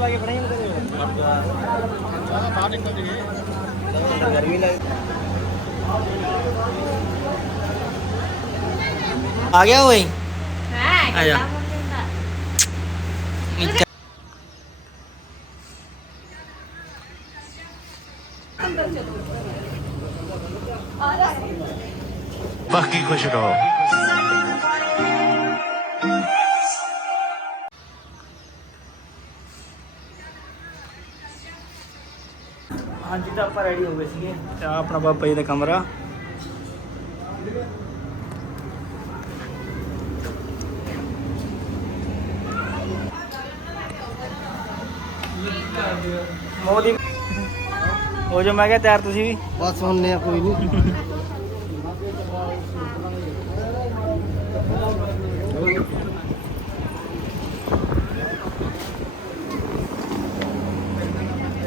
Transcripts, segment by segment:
ਵਾਗੇ ਫੜਾਈ ਕਰੇ ਬਾਹਰ ਹਾਂਜੀ ਤਾਂ ਆਪਾਂ ਰੈਡੀ ਹੋ ਗਏ ਸੀਗੇ। ਤੇ ਆਹ ਆਪਣਾ ਬਾਬਾ ਜੀ ਦਾ ਕਮਰਾ। ਮੋਦੀ ਹੋ ਜੋ ਮੈਂ ਕਿਹਾ ਤਿਆਰ ਤੁਸੀਂ ਵੀ। ਬਸ ਹੁੰਨੇ ਆ ਕੋਈ ਨਹੀਂ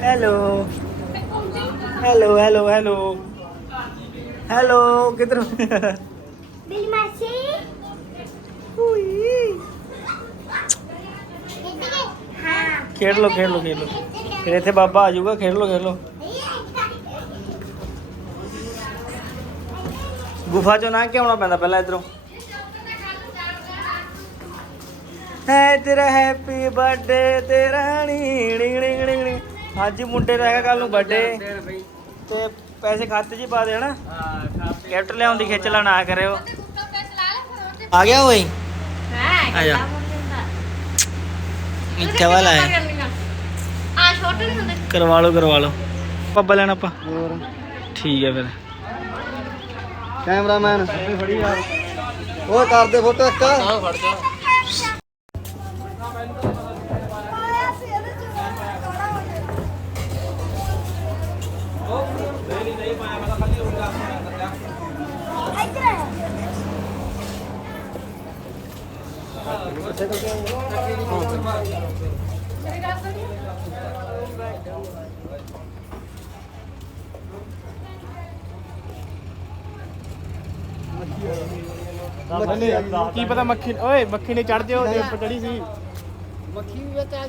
hello hello hello hello hello ਕਿੱਧਰ ਬਿਲ ਮਾਸੀ ਹਾਂ ਖੇਡ ਲੋ ਖੇਡ ਲੋ ਖੇਡ ਲੋ ਫਿਰ ਇੱਥੇ ਬਾਬਾ ਆ ਜਾਊਗਾ ਖੇਡ ਲੋ ਖੇਡ ਲੋ ਗੁਫਾ ਚੋਂ ਨਾ ਕੇ ਆਉਣਾ ਪੈਂਦਾ ਪਹਿਲਾਂ ਇਧਰੋਂ? ਹੈ ਤੇਰਾ ਹੈਪੀ ਬਰਥਡੇ ਤੇਰਾ ਣੀ ਣੀ ਣੀ ਣੀ ਅੱਜ ਮੁੰਡੇ ਦਾ ਹੈਗਾ ਕੱਲ ਨੂੰ ਬਰਥਡੇ ਤੇ ਪੈਸੇ ਖਾਤੇ 'ਚ ਹੀ ਪਾ ਦੇ ਹਨਾ? ਗਿਫਟ ਲਿਆਉਣ ਦੀ ਖੇਚਲਾ ਨਾ ਕਰਿਓ। ਆ ਗਿਆ ਓਏ? ਹਾਂ ਆ ਜਾ। ਮਿੱਠਾ ਵਾਲਾ ਹੈ। ਆ? ਛੋਟੇ ਨਹੀਂ ਹੁੰਦੇ? ਕਰਵਾ ਲਓ ਕਰਵਾ ਲਓ। ਪੱਬਾ ਲੈਣਾ ਆਪਾਂ। ਹੋਰ। ਠੀਕ ਹੈ ਫਿਰ। ਕੈਮਰਾਮੈਨ ਉਹ ਕਰਦੇ ਫੋਟੋ ਇੱਕ। ਕੀ ਪਤਾ ਮੱਖੀ ਓਏ, ਮੱਖੀ ਨੇ ਚੜ ਜਿਓ ਦੇ ਉੱਪਰ ਚੜੀ ਸੀ। ਮੱਖੀ ਵੀ ਵਿੱਚ ਆ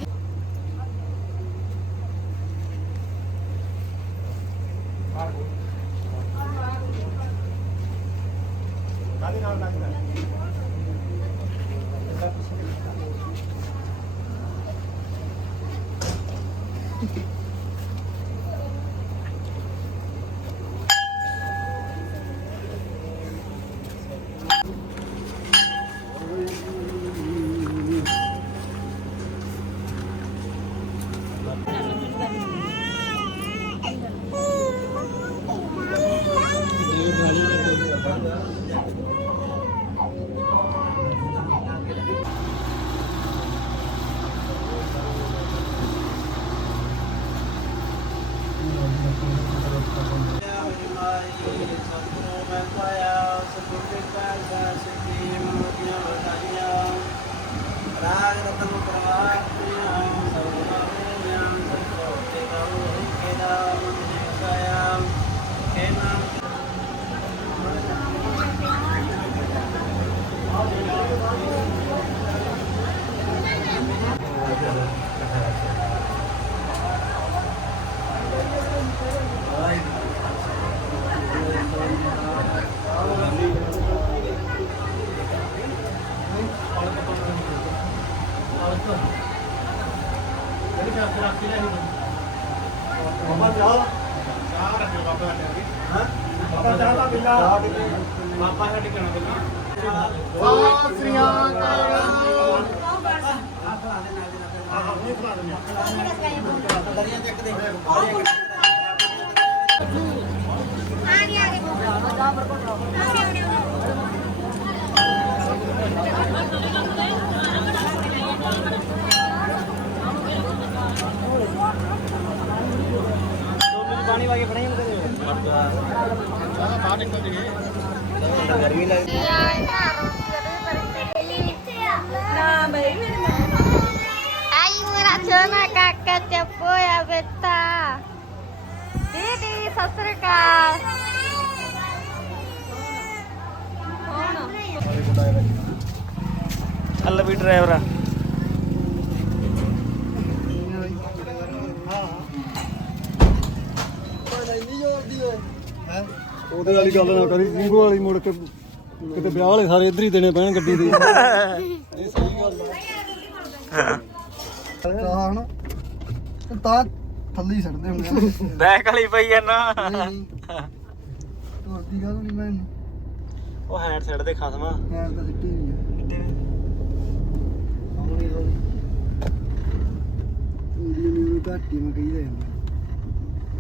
ਗਈ ਰਾਗ ਰਤਨ ਪ੍ਰਵਾਹ ਆ ਗਿਆ ਪਾਣੀ ਗਰਮੀ ਲੱਗਦੀ ਨਾ ਬਈ ਆਈ ਮੇਰਾ ਸੋਨਾ ਕਾਕਾ ਚੱਪੋਇਆ ਬੇਟਾ ਦੀਦੀ ਸਤਿ ਸ੍ਰੀ ਅਕਾਲ ਕੌਣ ਅੱਲ ਵੀ ਡਰਾਈਵਰ ਆ ਉਹਦੇ ਵਾਲੀ ਗੱਲ ਨਾ ਕਰੀ ਰਿੰਗੂ ਵਾਲੀ ਮੁੜ ਕੇ ਕਿਤੇ ਵਿਆਹ ਵਾਲੇ ਸਾਰੇ ਇੱਧਰ ਹੀ ਦੇਣੇ ਪੈਣ ਗੱਡੀ ਦੇ। ਇਹ ਸਹੀ ਗੱਲ ਆ। ਤਾਂ ਹਣ ਤਾਂ ਥੱਲੇ ਹੀ ਛੱਡਦੇ ਹੁੰਦੇ ਆ। ਬੈਕ ਵਾਲੀ ਪਈ ਆ ਨਾ। ਨਹੀਂ ਤੁਰਦੀ ਗੱਲ ਨਹੀਂ ਮੈਂ ਉਹ ਹੈਂਡ ਸੈਟ ਦੇ ਖਸਮਾ ਮੈਂ ਤਾਂ ਸਿੱਟੀ ਨਹੀਂ ਆਉਣੀ ਹੋਈ ਵੀਡੀਓ ਨੂੰ ਘੱਟ ਮੈਂ ਕਹੀਦਾ ਜਾਂਦਾ।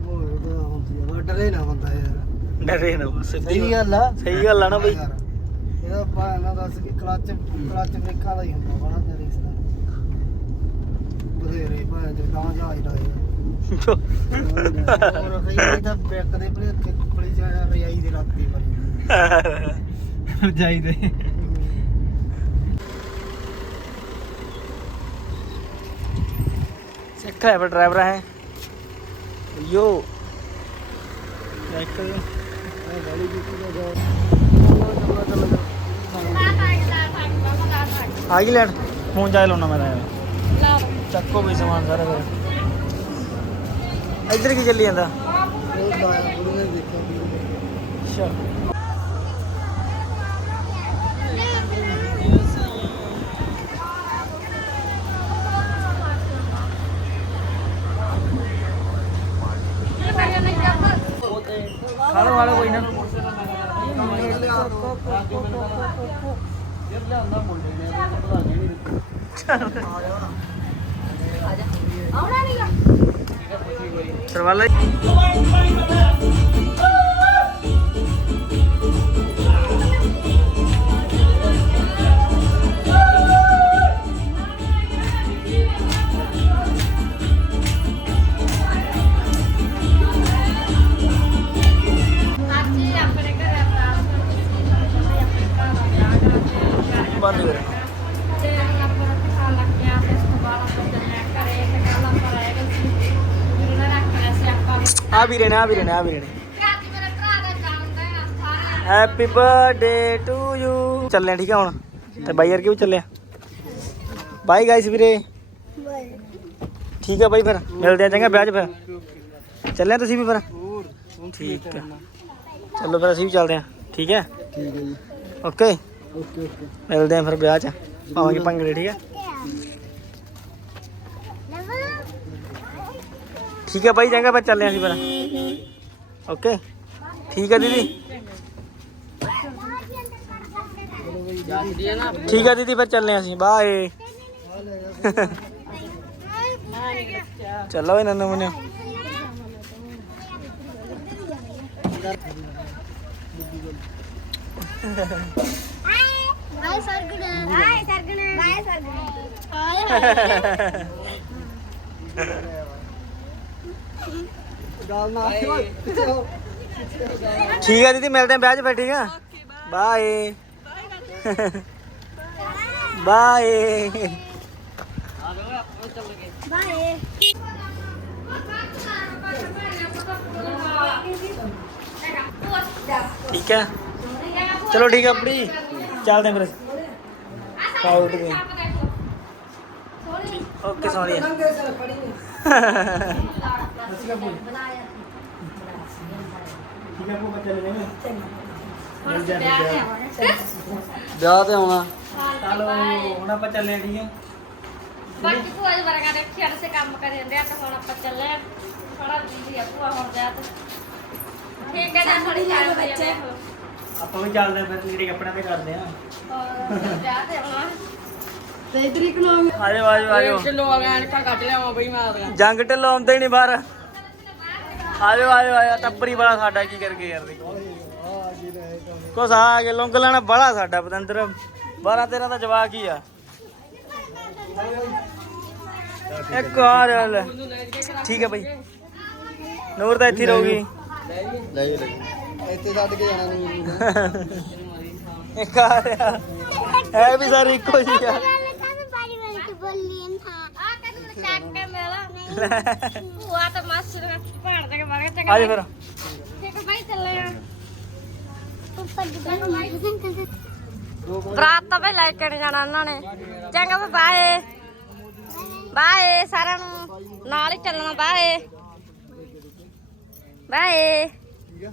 ਹੋਰ ਤਾਂ ਹੁੰਦੀ ਆ ਡਰੇ ਨਾ ਬੰਦਾ ਯਾਰ। ਡਰੇ ਨਾ। ਬਸ ਸਹੀ ਗੱਲ ਆ। ਸਹੀ ਗੱਲ ਆ ਨਾ ਬਈ। ਇਹਦਾ ਪਾ ਨਾ ਦੱਸ ਕਿ ਕਲਚ ਕਲਚ ਬ੍ਰੇਕਾਂ ਦਾ ਹੀ ਹੁੰਦਾ ਬੜਾ ਤੇਰੇ ਇਸ ਦਾ ਬਥੇਰੇ ਭਾਂ ਜੇ ਗਾਂ ਜਾ ਹੀ ਰਹੇ ਹੋਰ ਕਈ ਤਾਂ ਬ੍ਰੇਕ ਦੇ ਬ੍ਰੇਕ ਕੋਲੀ ਜਾ ਰਜਾਈ ਦੇ ਰਾਤੀ ਪਰ ਜਾਈਦੇ ਸਿੱਖਾ ਹੈ ਪਰ ਡਰਾਈਵਰ ਹੈ ਯੋ ਇੱਕ ਵਾਲੀ ਜੁੱਤੀ ਦਾ ਜਾ ਆ ਗਈ ਲੈਣ ਫੋਨ ਚਾਹ ਲਾਉਣਾ ਮੈਂ ਤਾਂ ਯਾਰ। ਲਾ ਚੱਕੋ ਵੀ ਸਮਾਨ ਸਾਰਾ ਫਿਰ। ਇੱਧਰ ਕੀ ਚੱਲੀ ਜਾਂਦਾ? ਉਹ ਲਾਇਆ ਉਹਨੇ ਦੇਖਿਆ। ਵੀ ਅੱਛਾ। ਖਾ ਲਓ ਖਾ ਲਓ ਕੋਈ ਨਾ ਸਰਵਾਲਾ ਅੱਜ ਆ ਵੀ ਰਹਿਣਾ ਆ ਵੀ ਰਹਿਣਾ ਆ ਵੀ ਰਹਿਣਾ ਤੇ ਅੱਜ ਮੇਰੇ ਭਰਾ ਦਾ ਜਨਮ ਦਿਨ ਆ ਸਾਰਿਆਂ ਹੈਪੀ ਬਰਥਡੇ ਟੂ ਯੂ ਚੱਲਿਆ ਠੀਕ ਆ ਹੁਣ? ਤੇ ਬਾਈ ਯਾਰ ਕਿਉਂ ਚੱਲਿਆ? ਬਾਈ ਗਾਇਸ ਵੀਰੇ। ਠੀਕ ਆ ਬਾਈ ਫਿਰ ਮਿਲਦੇ ਆ ਚੰਗਾ ਵਿਆਹ 'ਚ ਫਿਰ। ਚੱਲਿਆ ਤੁਸੀਂ ਵੀ ਫਿਰ? ਠੀਕ ਹੈ ਚਲੋ ਫਿਰ ਅਸੀਂ ਵੀ ਚੱਲਦੇ ਆ ਠੀਕ ਹੈ ਠੀਕ ਹੈ ਜੀ। ਓਕੇ ਓਕੇ ਓਕੇ ਮਿਲਦੇ ਆ ਫਿਰ ਵਿਆਹ 'ਚ। ਪਾਵਾਂਗੇ ਭੰਗੜੇ ਠੀਕ ਹੈ ਠੀਕ ਹੈ ਬਾਈ ਚੰਗਾ ਫਿਰ ਚੱਲੇ ਅਸੀਂ ਫਿਰ ਓਕੇ? ਠੀਕ ਹੈ ਦੀਦੀ? ਠੀਕ ਹੈ ਦੀਦੀ ਫਿਰ ਚੱਲੇ ਅਸੀਂ। ਬਾਏ। ਚਲੋ ਇਹਨਾਂ ਨੂੰ ਹਾਏ ਸਰਗਣਾ ਹਾਏ ਸਰਗਣਾ ਹਾਏ ਸਰਗਣਾ ਗੱਲ ਨਾ ਓਏ ਠੀਕ ਹੈ ਦੀਦੀ ਮਿਲਦੇ ਆ ਵਿਆਹ 'ਚ ਫਿਰ ਠੀਕ ਆ? ਬਾਏ ਬਾਏ ਬਾਏ ਠੀਕ ਹੈ? ਚਲੋ ਠੀਕ ਹੈ ਆਪਣੀ। ਚੱਲਦੇ ਫਿਰ ਓਕੇ ਠੀਕ ਹੈ ਆਪਾਂ ਚੱਲੇ ਵਿਆਹ ਤੇ ਆਉਣਾ ਚਲੋ ਹੁਣ ਆਪਾਂ ਚੱਲੇ ਆ। ਠੀਕ ਹੈ ਬਾਕੀ ਭੂਆ ਜੀ ਵਰਗਾ ਦੇਖਿਆ ਤੇ ਕੰਮ ਕਰੀ ਜਾਂਦੇ ਆ ਤੇ ਹੁਣ ਆਪਾਂ ਚੱਲੇ ਆ। ਥੋੜਾ ਬਿਜ਼ੀ ਆ ਭੂਆ ਹੁਣ ਵਿਆਹ ਤੇ। ਠੀਕ ਹੈ ਜੀ ਥੋੜੀ ਟਾਈਮ ਬੱਚੇ। ਆਪਾਂ ਵੀ ਚੱਲਦੇ ਆ ਫਿਰ ਲੀੜੇ ਕੱਪੜਿਆਂ ਤੇ ਕਰਦੇ ਆ। ਵਿਆਹ ਤੇ ਆਉਣਾ। ਆਜੋ ਆਜੋ ਆਜੋ। ਕਿਲੋ ਵਾਲਾ ਐਨਕਾਂ ਕੱਢ ਲਿਆਵਾਂ ਬਈ ਮੈਂ ਆਪਦੀਆਂ। ਜੰਗ ਢਿੱਲੋਂ ਆਉਂਦਾ ਨਹੀਂ ਬਾਹਰ। ਆਜੋ ਆਜੋ ਆਜੋ ਟੱਬਰੀ ਵਾਲਾ ਸਾਡਾ ਕੀ ਕਰਕੇ ਯਾਰ ਦੇਖੋ। ਕੁਛ ਆ ਕੇ ਲੰਗ ਲੈਣਾ ਬੜਾ ਸਾਡਾ ਪਤੰਦਰ। 12 13 ਦਾ ਜਵਾਕ ਹੀ ਆ। ਇੱਕ ਆ ਲੈ। ਠੀਕ ਹੈ ਬਈ। ਨੂਰ ਤਾਂ ਇੱਥੇ ਰਹੂਗੀ। ਲੈ ਜੀ ਇੱਥੇ ਛੱਡ ਕੇ ਜਾਣਾ ਨਹੀਂ ਇੱਕ ਆ ਰਿਹਾ। ਹੈ ਵੀ ਸਾਰੇ ਇੱਕੋ ਜਿਹੇ ਆ ਕਦੋਂ ਚੱਕ ਕੇ ਮੇਲਾ ਭੂਆ ਤਾਂ ਮਾਸੀ ਨੂੰ ਭਾਣ ਦੇ ਕੇ ਵਗ ਚੰਗਾ ਆਜੋ ਫਿਰ। ਠੀਕ ਬਾਈ ਚੱਲੇ ਆ। ਬਰਾਤ ਤਾਂ ਬਈ ਲੈ ਕੇ ਨਹੀਂ ਜਾਣਾ ਉਹਨਾਂ ਨੇ। ਚੰਗਾ ਬਈ ਬਾਏ। ਬਾਏ ਸਾਰਿਆਂ ਨੂੰ। ਨਾਲ ਹੀ ਚੱਲਣਾ ਬਾਏ। ਬਾਏ। ਠੀਕ ਆ